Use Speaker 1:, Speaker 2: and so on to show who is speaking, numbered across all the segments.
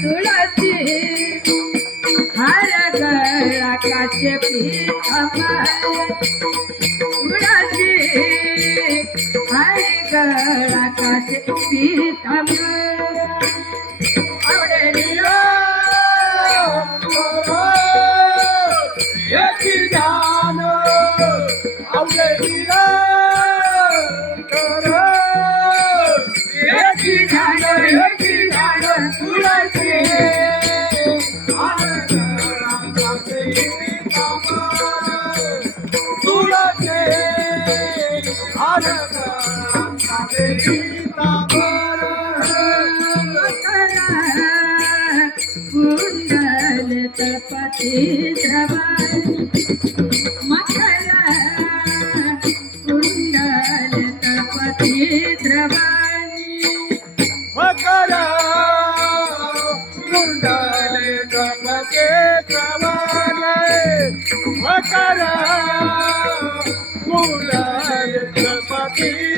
Speaker 1: तुळसी हर गळा काचे तुळसी हर गळा काचे पीठम आवडे कुंडल तपती द्रवाय मकरा कुंडल तपती द्रवाणी
Speaker 2: मकरा कुंडले कपके सवाले मकरा कुंडले कपके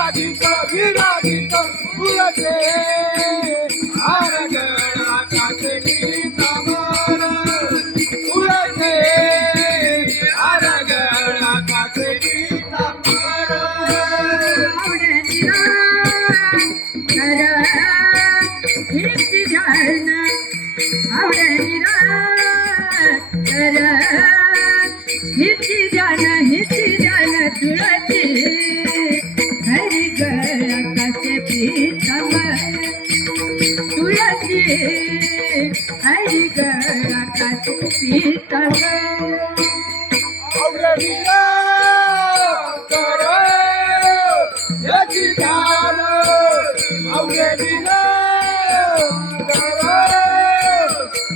Speaker 2: विराजी को विराजी को पुरते आरगणा काटे की तमर पुरते आरगणा काटे की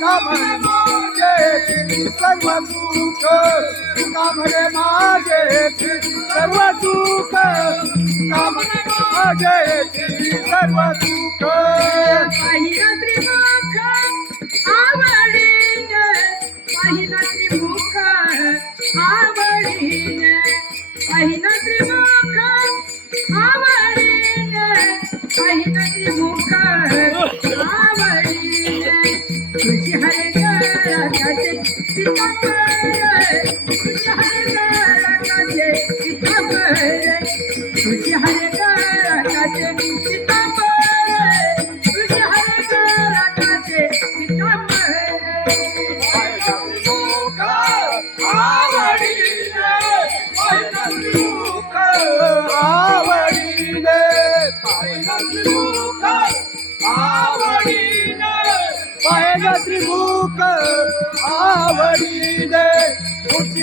Speaker 2: कामरे माझे सर्व सुख कामरे माझे सर्व सुख कामरे माझे सर्व सुख.
Speaker 1: तुझी हरे गळाचे पितांबर तुझी हरे गळाचे पितांबर
Speaker 2: आवडीने पाहिलं आवडीने तुझी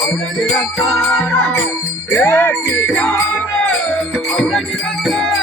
Speaker 3: ಅವಳ ನಿರಂಕಾರ
Speaker 2: ಅವಳ ನಿರಂಕಾರ